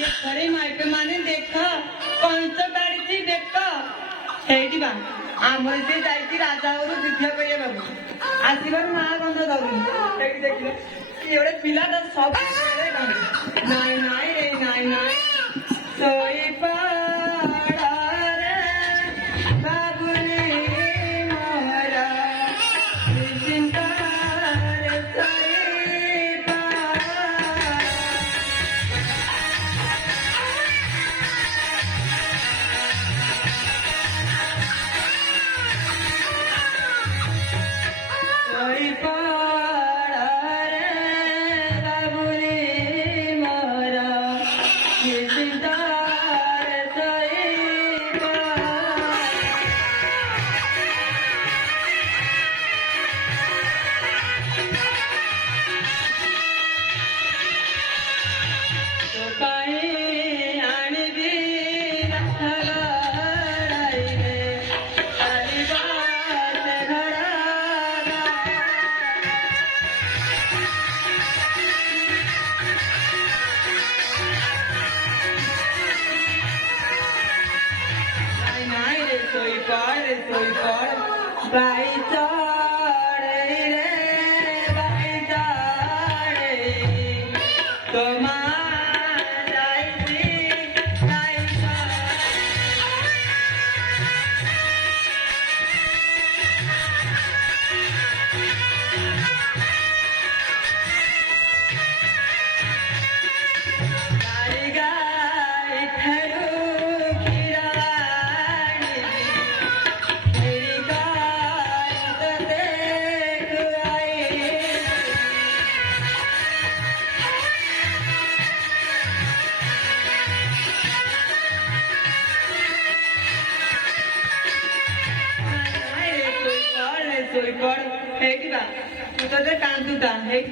खरे माइक माने देखा कंच काढ़ी देखा हेटी बा आमर से जाई राजा और विद्या करिया बाबू आसीबार ना गंध दौनी हेटी देखिले कि ओरे पिलाटा सब नाई नाई रे नाई नाई सोई पाड़ा रे बाबुनी मोहरा चिंता रे सोई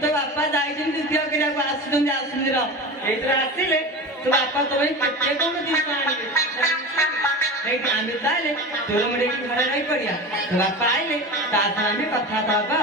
तो बापा जाई द्वितीय क्रिया आसुन आसिले तो बापा तुम केते कौन जिन आनिबे आम ताले तोर मुझे घर रही पड़िया तो बापा आइले कथा बाबा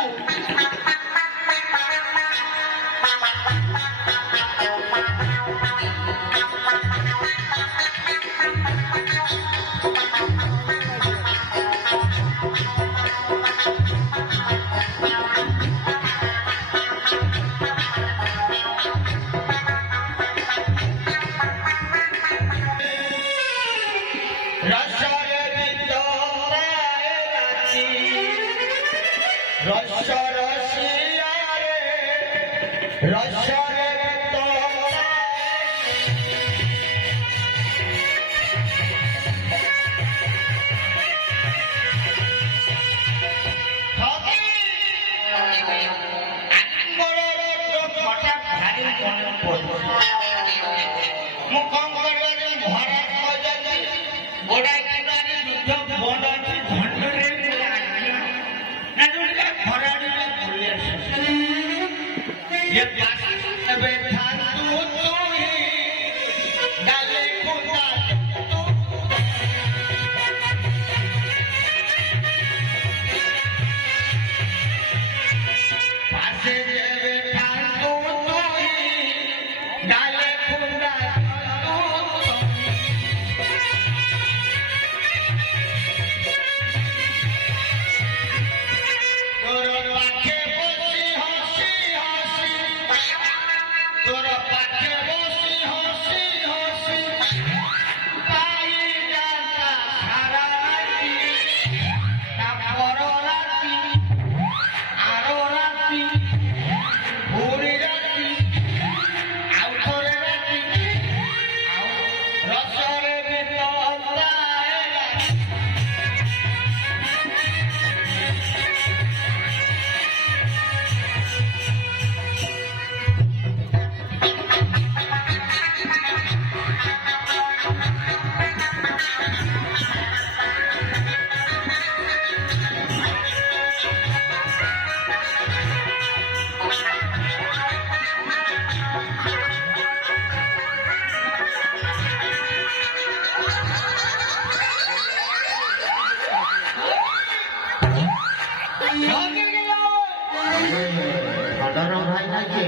भाई ना के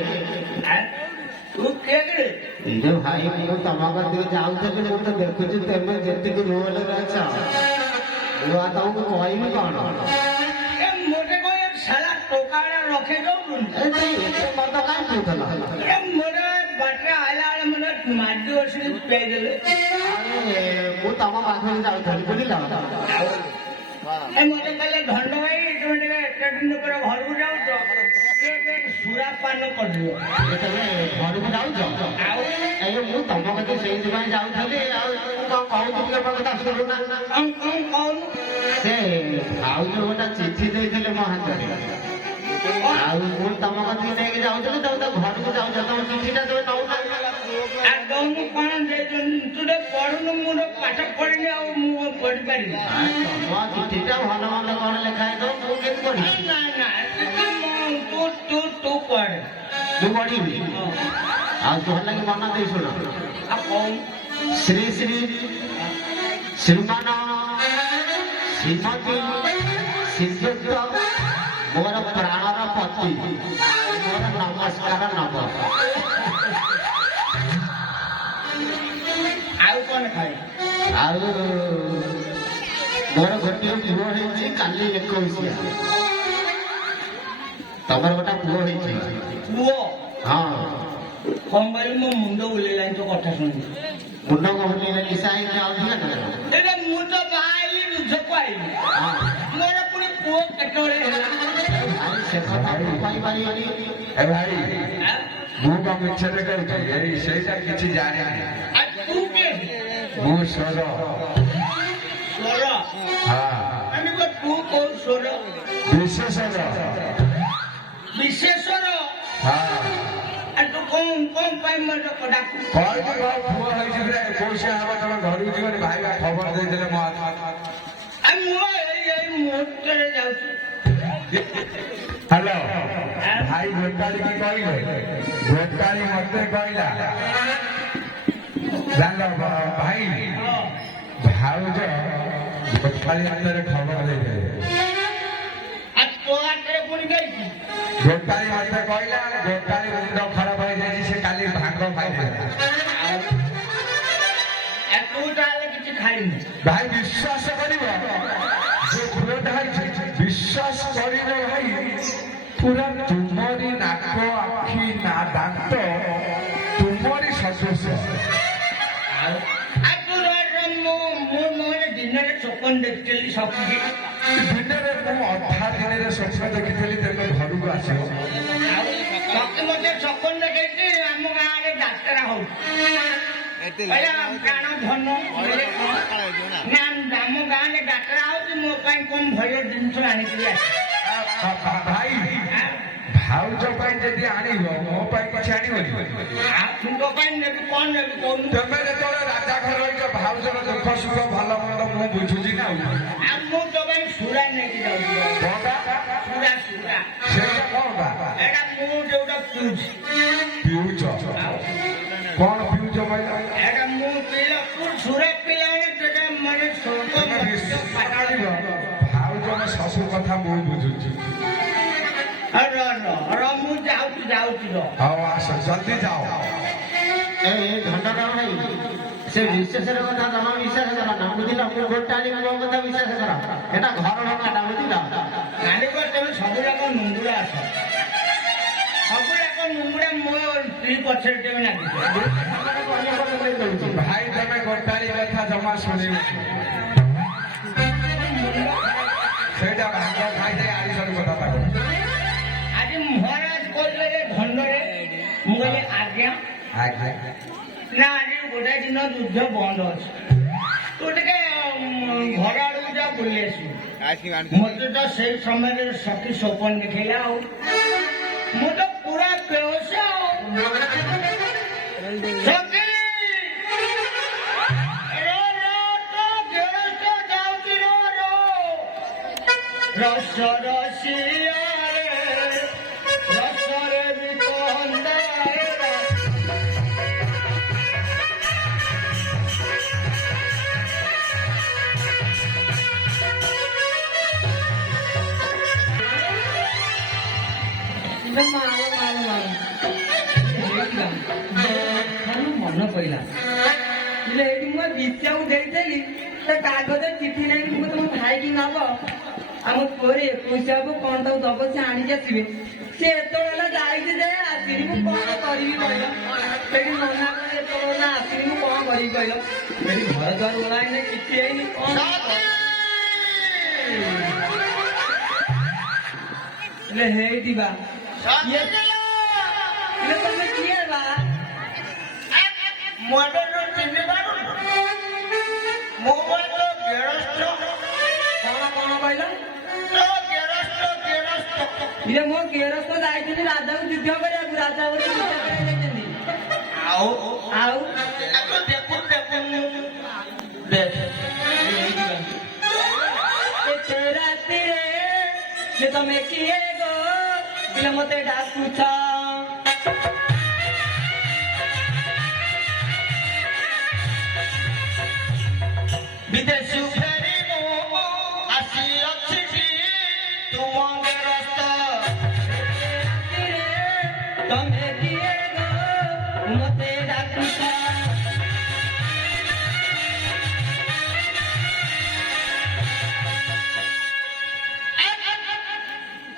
तू के ଇରେ ଭାଇ ମୁଁ ତମ କତିକି ଯାଉଥିଲି ମୁଁ ତ ଦେଖୁଛି ତେମେ ଯେତିକି ରୋଲରେ ଅଛ ମୁଁ ଆଉ ତମକୁ କହିବି କଣ ଏ ମୋଟେ କହ ସାଲା ଟୋକାଟା ରଖେଇ ଦଉଛନ୍ତି ଏତେ ମଦ କାହିଁ ପିଉଥିଲ ଏ ମୋଟେ ବାଟରେ ଆଇଲା ବେଳେ ମୋତେ ମାଟି ବସିକି ପିଆଇଦେଲେ ଆରେ ମୁଁ ତମ ପାଖକୁ ଯାଉଥିଲି ବୁଝିଲ ଏ ମୋତେ କହିଲେ ଧନ ଭାଇ ତୁମେ ଟିକେ ଏତେ ଦିନ ପରେ ଘରକୁ ଯାଉଛ ସୁରା ପାନ କରିଦିଅ ଯେତେବେଳେ ଘରକୁ ଯାଉଛ ଆଉ ଏ ମୁଁ ତମ କତିକି ସେଇଥିପାଇଁ ଯାଉଥିଲି ଆଉ କଣ କହୁଥିଲି ତମ କଥା ଶୁଣୁନା କଣ କହୁନୁ ସେ ଭାଉଜ ଗୋଟେ ଚିଠି ଦେଇଥିଲେ ମୋ ହାତରେ ଆଉ ମୁଁ ତମ କତିକି ନେଇକି ଯାଉଥିଲି ତମେ ତ ଘରକୁ ଯାଉଛ ତମ ଚିଠିଟା ତମେ ନଉନା ଆଉ ଦଉନୁ କଣ ଦେଇଛନ୍ତି ତୁ ଟିକେ ପଢୁନୁ ମୁଁ ତ ପାଠ ପଢିନି ଆଉ ମୁଁ ପଢିପାରିବି ତମ ଚିଠିଟା ଭଲ ଭଲ କଣ ଲେଖା ହେଇଥିବ ମୁଁ କେମିତି ପଢିବି ନା ନା ତୁ ପଢେ ମୁଁ ପଢିବି ଆଉ ତୋର ଲାଗି ମନ ଦେଇ ଶୁଣ ଆଉ କହୁନୁ ଶ୍ରୀ ଶ୍ରୀ ଶ୍ରୀମାନ ଶ୍ରୀମତୀ ଶ୍ରୀଯୁକ୍ତ ମୋର ପ୍ରାଣର ପତି ମୋର ନମସ୍କାର ନବ ଆଉ କଣ ଖାଇ ଆଉ ମୋର ଗୋଟିଏ ପୁଅ ହେଇଛି କାଲି 21 ତମର ଗୋଟେ ପୁଅ ହେଇଛି ପୁଅ ହଁ କଣ କହିଲି ମୋ ମୁଣ୍ଡ ବୁଲେଇଲାଣି ତୋ କଥା ଶୁଣି ମୁଣ୍ଡ କହୁଥିଲେ ନିଶା ହେଇକି ଆଉଥିଲା ନା ଏଇଟା ମୁଁ ତ ବାହାଇଲି ବୁଝକୁ ଆଇଲି ମୋର ପୁଣି ପୁଅ କେତେବେଳେ ହେଲା ସେ କଥା କହିପାରିବନି ଏ ଭାଇ ମୁଁ କଣ ମିଛରେ କହୁଛି ଏଇ ସେଇଟା କିଛି ଜାଣିନି ଆଉ ତୁ କିଏ ମୁଁ ସ୍ୱର ସ୍ୱର ହଁ ଆମେ ତୁ କୋଉ ସ୍ୱର ବିଶେଷର ବିଶେଷର ହଁ ଆଉ ତୁ କଣ ପାଇଁ ମୋତେ ଡାକୁ କହିଲି ମୋ ପୁଅ ହେଇଛି ପୁରା 21 ହବ ତମେ ଘରକୁ ଯିବନି ଭାଇ ବା ଖବର ଦେଇଦେଲେ ମୋ ହାତ ଆଉ ମୁଁ ଏଇ ମୁହୂର୍ତ୍ତରେ ଯାଉଛି ହ୍ୟାଲୋ ଭାଇ ଗୋଟାଳି କି କହିଲେ ଗୋଟାଳି ମତେ କହିଲା ଜାଣିଲ ଭାଇ ଭାଉଜ ଗୋଟାଳି ହାତରେ ଖବର ଦେଇଦେଲେ ଆଉ ତୋ ହାତରେ ପୁଣି ଯାଇଛି ଗୋଟାଳି ମତେ କହିଲା ଗୋଟାଳି ମୁଣ୍ଡ ଖରାପ ହେଇଯାଇଛି ସେ କାଲି ଭାଙ୍ଗ ଖାଇଦେଲା ଆଉ ତୁ ତାହେଲେ କିଛି ଖାଇନି ଭାଇ ବିଶ୍ୱାସ କରିବ ଯେ ପୁଅଟା ହେଇଛି ବିଶ୍ୱାସ କରିବ ଭାଇ ପୁରା ତୁମରି ନାକ ଆଖି ନା ଦାନ୍ତ ତୁମରି ସଦସ୍ୟ ଆଉ ତୁ ମୁଁ ମୋର ଦିନରେ ସ୍ୱପ୍ନ ଦେଖିଥିଲି ସବୁଠି ଦିନରେ ମୁଁ ଅଧା ଦିନରେ ସ୍ୱପ୍ନ ଦେଖିଥିଲି ତେବେ ଘରକୁ ଆସିବ ଆଉ ତତେ ମୋତେ ସ୍ୱପ୍ନ ଦେଖେଇଛି ଆମ ଗାଁରେ ଯାତ୍ରା ହଉଛି ପ୍ରାଣ ଧନ ନା ଆମ ଗାଁରେ ଯାତ୍ରା ହଉଛି ମୋ ପାଇଁ କଣ ଭଲ ଜିନିଷ ଆଣିକିରି ଆସି ଭାଇ ଭାଉଜ ପାଇଁ ଯଦି ଆଣିବ ମୋ ପାଇଁ କିଛି ଆଣିବନି ଆଉ ତୋ ପାଇଁ ନେବି କଣ ନେବି କହୁନୁ ତମେ ଯେତେବେଳେ ରାଜା ଘର ରହିଛ ଭାଉଜର ଦୁଃଖ ସୁଖ ଭଲ ମନ୍ଦ ମୁଁ ବୁଝୁଛି ନା ଆଉ ମୁଁ ତୋ ପାଇଁ ସୁରା ନେଇକି ଯାଉଛି କଣଟା ସୁରା ସୁରା ସେଇଟା କଣଟା ଏଇଟା ମୁଁ ଯୋଉଟା ପିଉଛି ପିଉଛ କଣ ପିଉଛ କହିଲ ଏଇଟା ମୁଁ ପିଇଲା ସୁରା ପିଇଲାବେଳେ ସେଟା ମାନେ ତମେ ଆଣିବ ଭାଉଜର ସବୁ କଥା ମୁଁ ବୁଝୁଛି ମୁଁ ଯାଉଛି ହଉ ଆସ ଜଲ୍ଦି ଯାଅ ଏ ଘଣ୍ଟାଟା ଭାଇ ସେ ବିଶେଷର କଥା ଜମା ବିଶ୍ୱାସ କର ନା ବୁଝିଲ ମୁଁ ଗୋଟାଳି ମୋ କଥା ବିଶ୍ୱାସ କର ଏଟା ଘର ଢଙ୍କାଟା ବୁଝିଲ ମାଲିକ ତମେ ସବୁ ଯାକ ନୁଙ୍ଗୁଡ଼ା ଆସ ସବୁ ଯାକ ନୁଙ୍ଗୁଡ଼ା ମୋ ସ୍ତ୍ରୀ ପଛରେ ତେବେ ଲାଗିଛ ଭାଇ ତମେ ଗୋଟାଳି କଥା ଜମା ଶୁଣିବ ସେଇଟା ଭାଙ୍ଗ ଖାଇଦେଇ ଆରିସର କଥା ତାକୁ ଆଜି ମହାରାଜ କହିଲେ ଧନରେ ମୁଁ କହିଲି ଆଜ୍ଞା ନା ଆଜି ଗୋଟେ ଦିନ ଯୁଦ୍ଧ ବନ୍ଦ ଅଛି ତୁ ଟିକେ ଘର ଆଡକୁ ଯା ବୁଲି ଆସିବୁ ମତେ ତ ସେଇ ସମୟରେ ସଖୀ ସ୍ୱପନ ଦେଖେଇଲା ଆଉ ମୁଁ ତ ପୁରା ବେହୋସ ଆଉ ସଖୀ ରସ ରସିଆରେ ରସରେ ବି କନ୍ଦାଏ ମାର କହିଲା ହେଲେ ଏଇଠି ମୁଁ ବିଦ୍ୟାକୁ ଦେଇଥିଲି ସେ କାଗଜ ଚିଠି ନେଇକି ମୁଁ ତମ ଭାଇକି ନବ ଆମ ପରେ 21 ହବ କଣ ତାକୁ ଦବ ସେ ଆଣିକି ଆସିବେ ସେ ଏତେବେଳେ ହେଲା ଯାଇଛି ଯେ ଆସିନି ମୁଁ କଣ କରିବି କହିଲ ସେଠି ମନା କଲେ ଏତେବେଳେ ନା ଆସିନି ମୁଁ କଣ କରିବି କହିଲ ସେଠି ଘର ଦ୍ୱାର ଓଳା ହେଇନି କିଛି ହେଇନି କଣ ହେଲେ ହେଇଟି ବା ଇଏ ତମେ କିଏ ବା ମଡେଲ ଚିହ୍ନି ପାରୁନ ମୁଁ ବୋଲ ଗେରସ୍ତ କଣ କଣ କହିଲ ଗେରସ୍ତ ଇଏ ମୋ ଗେରସ୍ତ ଯାଇଛନ୍ତି ରାଜାକୁ ଯୁଦ୍ଧ କରିବାକୁ ରାଜା ବୋଲି ଯୁଦ୍ଧ କରିବାକୁ ଯାଇଛନ୍ତି ଆଉ ଆଉ ଦେଖୁ ଏତେ ରାତିରେ ଯେ ତମେ କିଏ ଗো ପିଲା ମତେ ଡାକୁଛ ବିଦେଶୀ ଫେରି ମୁଁ ଆସିଅଛି ତୁମ ଗେରସ୍ତ ରାତିରେ ତମେ କିଏ ଗো ମତେ ଡାକୁଛ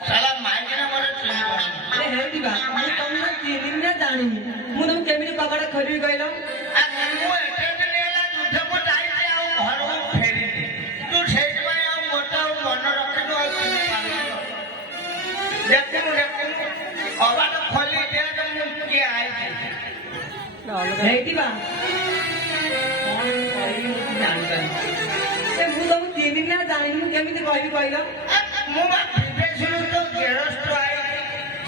ସାଲା ମାଇକିନା ମୋର ଚିହ୍ନି ପାରୁନି ହେଇଯିବା ମୁଁ ତମକୁ ଚିହ୍ନିନି ନା ଜାଣିନି ମୁଁ ତମକୁ କେମିତି କବାଟ ଖୋଲିବି କହିଲ ମୁଁ ଏତେ ଦିନ ହେଲା ଯୁଦ୍ଧକୁ ଯାଇଛି ଆଉ ଘରକୁ ଫେରିନି ତୁ ସେଇଥିପାଇଁ ଆଉ ମୋତେ ଆଉ ମନେ ରଖିନୁ ଆଉ ଚିହ୍ନି ପାରୁନି ଦେଖିନୁ ଅବାଟ ଖୋଲି ଦିଅ ଯେ ମୁଁ କିଏ ଆଇଛି ହେଇଯିବା କଣ କହିବି ମୁଁ ଜାଣିପାରୁନି ମୁଁ ତମକୁ ଚିହ୍ନିନି ନା ଜାଣିନି ମୁଁ କେମିତି କହିବି କହିଲ ମୁଁ ବା ବିଦେଶରୁ ତ ଗେରସ୍ତ ଆଇଛି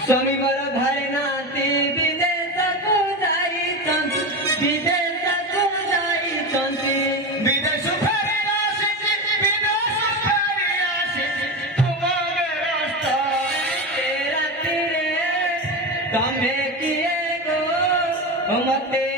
ସ୍ୱାମୀ ମୋର ଘରେ ନାହାନ୍ତି ବିଦେଶକୁ ଯାଇଛନ୍ତି ବିଦେଶକୁ ଯାଇଛନ୍ତି ବିଦେଶ ଫେରି ଆସିଛି ବିଦେଶ ଫେରି ଆସିଛି ତୁମ ଗେରସ୍ତ ଏ ରାତିରେ ତମେ କିଏ ଗো ମତେ